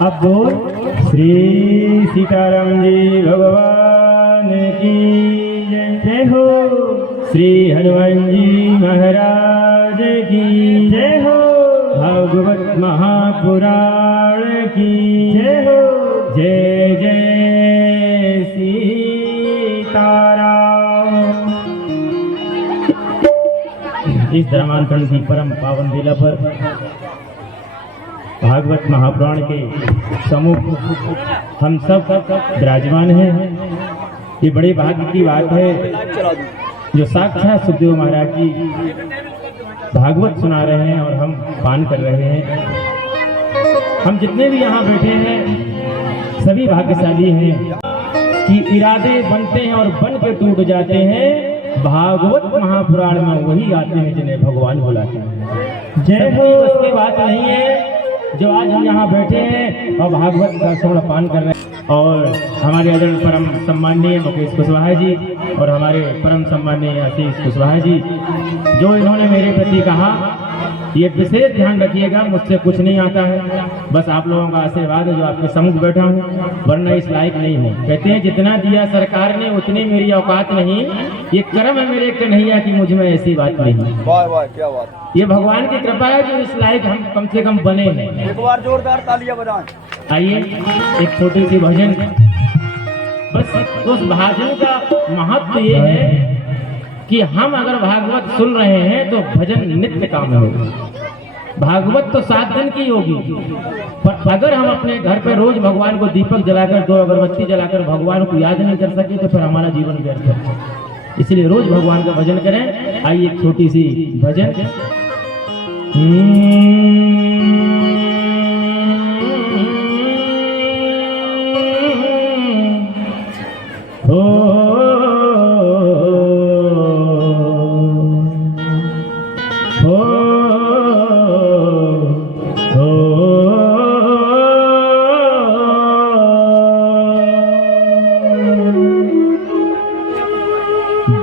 अब बोल श्री सीताराम जी भगवान की जय हो। श्री हनुमान जी महाराज की जय हो। भागवत महापुराण की जय हो। जय जय सीताराम। इस धर्मांतरण की परम पावन लीला पर भागवत महापुराण के समूह हम सब विराजमान हैं। ये बड़े भाग्य की बात है जो साक्षात सुखदेव महाराज जी भागवत सुना रहे हैं और हम पान कर रहे हैं। हम जितने भी यहाँ बैठे हैं सभी भाग्यशाली हैं कि इरादे बनते हैं और बन के टूट जाते हैं। भागवत महापुराण में वही आते हैं जिन्हें भगवान बुलाते हैं। जय हो। उसकी बात नहीं है जो आज हम यहाँ बैठे हैं और भागवत का श्रवण पान कर रहे हैं। और हमारे आदरणीय परम सम्माननीय मुकेश कुशवाहा जी और हमारे परम सम्माननीय आशीष कुशवाहा जी जो इन्होंने मेरे प्रति कहा, ये विशेष ध्यान रखिएगा, मुझसे कुछ नहीं आता है, बस आप लोगों का आशीर्वाद है जो आपके सम्मुख बैठा हूँ, वरना इस लायक नहीं हूँ। कहते हैं जितना दिया सरकार ने उतनी मेरी औकात नहीं, ये कर्म है मेरे कन्हैया की मुझ में ऐसी बात नहीं। वाह वाह क्या बात। ये भगवान की कृपा है जो इस लायक हम कम से कम बने हैं। एक बार जोरदार तालियां बजाएं। आइए एक छोटी सी भजन, बस उस भजन का महत्व ये है कि हम अगर भागवत सुन रहे हैं तो भजन नित्य काम होगा। भागवत तो 7 दिन की होगी, पर अगर हम अपने घर पे रोज भगवान को दीपक जलाकर 2 अगरबत्ती जलाकर भगवान को याद नहीं कर सके तो फिर हमारा जीवन व्यर्थ है। इसलिए रोज भगवान का भजन करें। आइए एक छोटी सी भजन।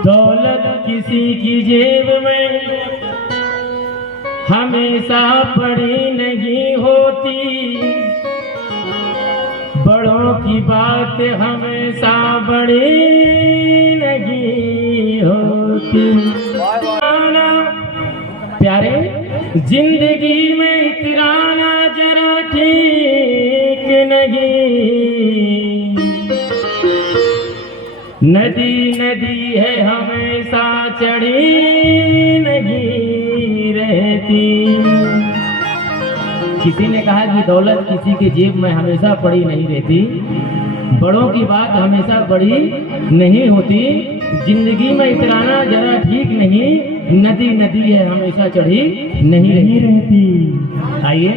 दौलत किसी की जेब में हमेशा पड़ी नहीं होती, बड़ों की बात हमेशा बड़ी नहीं होती। प्यारे जिंदगी में इतराना जरा ठीक नहीं। नदी नदी है हमेशा चढ़ी नहीं रहती। किसी ने कहा कि दौलत किसी के जेब में हमेशा पड़ी नहीं रहती, बड़ों की बात हमेशा बड़ी नहीं होती, जिंदगी में इतराना जरा ठीक नहीं, नदी नदी है हमेशा चढ़ी नहीं रहती। आइए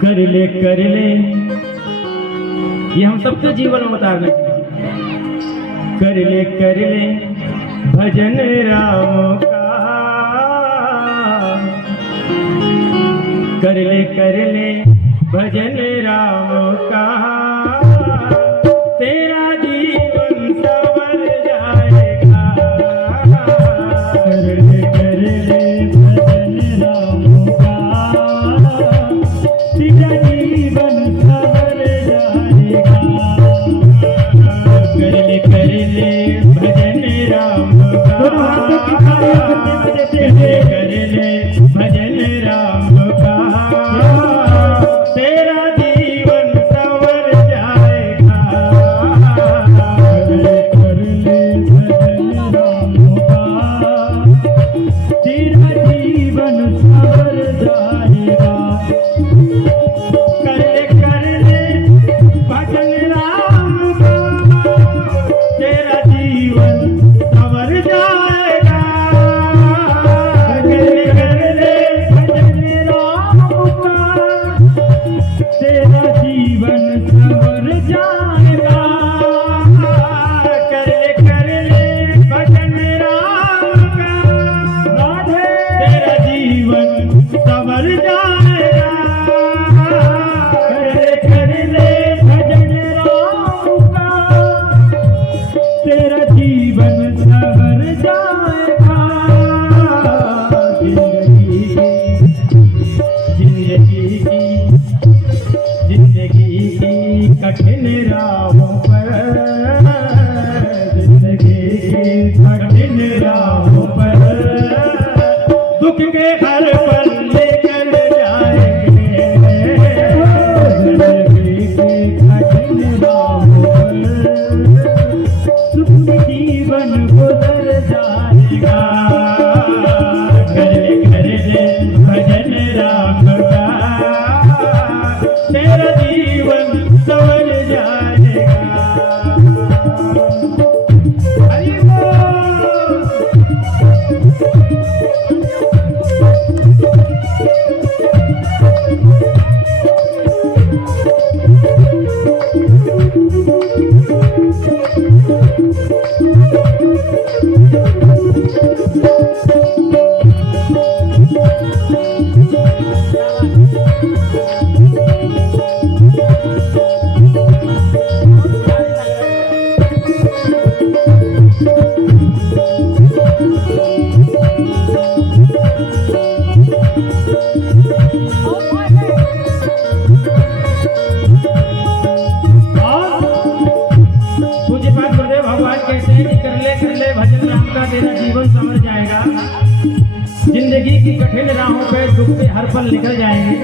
कर ले ये हम सबके जीवन में उतारना चाहिए। कर ले भजन राम का, कर ले भजन राम का, तेरा जीवन संवर जाएगा। कर ले भजन राम का, तेरा जीवन संवर जाएगा। कर ले भजन राम का, कर ले भजन राम का, तेरा जीवन संवर कठिन राहों पर, जिंदगी की कठिन राहों पर, दुख के हर पल लेकर जाएंगे, जिंदगी की कठिन राहों पर, सुख जीवन गुजर जाएगा। कर कर भजन राम का, तेरा जीवन संवर जाएगा। हरि बोल। तेरा जीवन संवर जाएगा, जिंदगी की कठिन राहों पे दुख के हर पल निकल जाएंगे।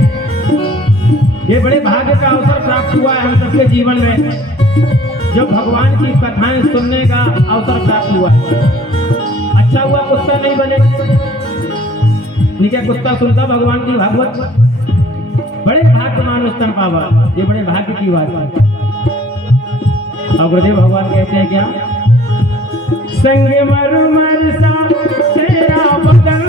ये बड़े भाग्य का अवसर प्राप्त हुआ है हम सबके जीवन में, जो भगवान की कथाएं सुनने का अवसर प्राप्त हुआ है। अच्छा हुआ कुत्ता नहीं बने, निके कुत्ता सुनता भगवान की भागवत, बड़े भाग्यमान उत्तम पावा, ये बड़े भाग्य की बात है। और गुरुदेव भगवान कहते हैं क्या, संग मरमर सा तेरा बदन,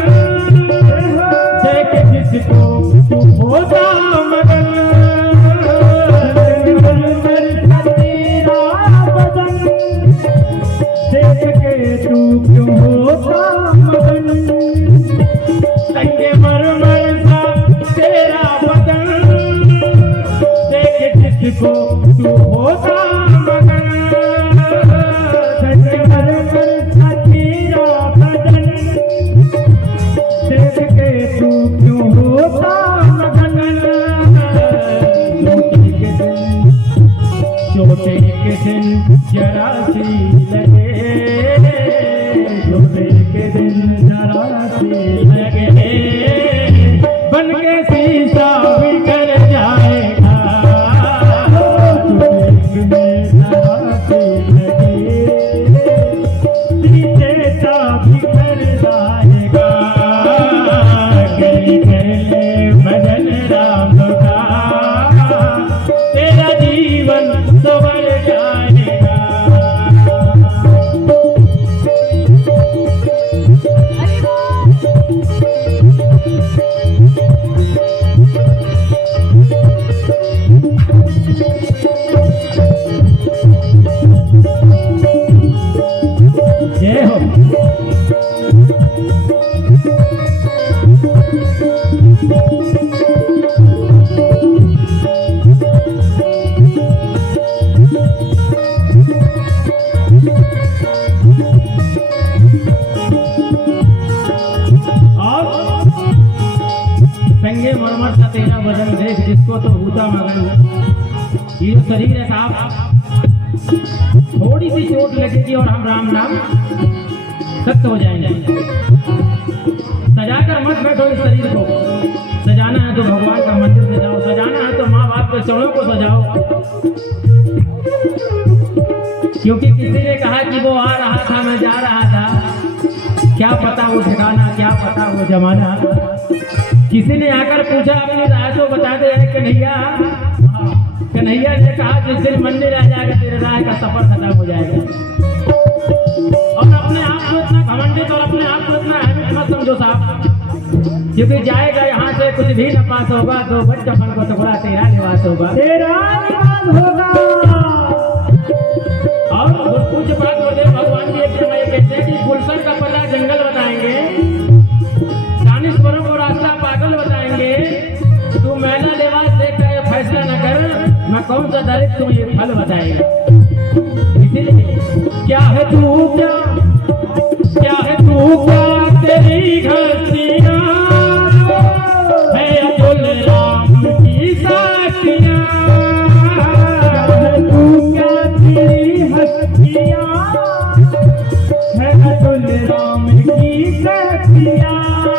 देख जिसको तू होता मगन, संग मरमर सा तेरा बदन, देख के तू क्यों होता मगन, संग मरमर सा तेरा बदन, देख जिसको तू होता मगन, जरा सी लगे, छोटे के दिन जरा सी लगे, बन के शीशा बिखर जाएगा, छोटे में जरा सी लगे, शीशा बिखर जाएगा। कर ले भजन राम का, तेरा जीवन संवर जाएगा। जय हो। संगे मरमर सा तेरा बदन, देख जिसको तो होता मगन। ये जो शरीर है साहब, थोड़ी सी चोट लगेगी और हम राम नाम सख्त हो जाएंगे। सजाकर मत बैठो इस शरीर को, सजाना है तो भगवान का मंदिर सजाओ, सजाना है तो माँ बाप के चरणों को सजाओ। क्योंकि किसी ने कहा कि वो आ रहा था मैं जा रहा था, क्या पता वो ठिकाना, क्या पता वो जमाना। किसी ने आकर पूछा अपनी राह तो बता दे कन्हैया, कन्हैया ने कहा जिस दिन मंदिर आ जाएगा तेरे राह का सफर खत्म हो जाएगा। और अपने आप को इतना घमंडित और अपने आप को इतना अहमियत मत समझो साहब, क्योंकि जाएगा यहाँ से कुछ भी न पास होगा, तो बचपन को टुकड़ा तेरा निवास होगा, तेरा निवास होगा। और पूछ बात बोले भगवान जी एक समय कहते हैं कि गुलशन का पल्ला जंगल बताएंगे, दानिश्वरों को रास्ता पागल बताएंगे, तू मैला लिबास देख कर फैसला न कर, मैं कौन सा दरिद्र तुम ये फल बताएगा। इसीलिए क्या है तू क्या है तू क्या तेरी घसियां है अतुल राम की साथियां, क्या है तू मैया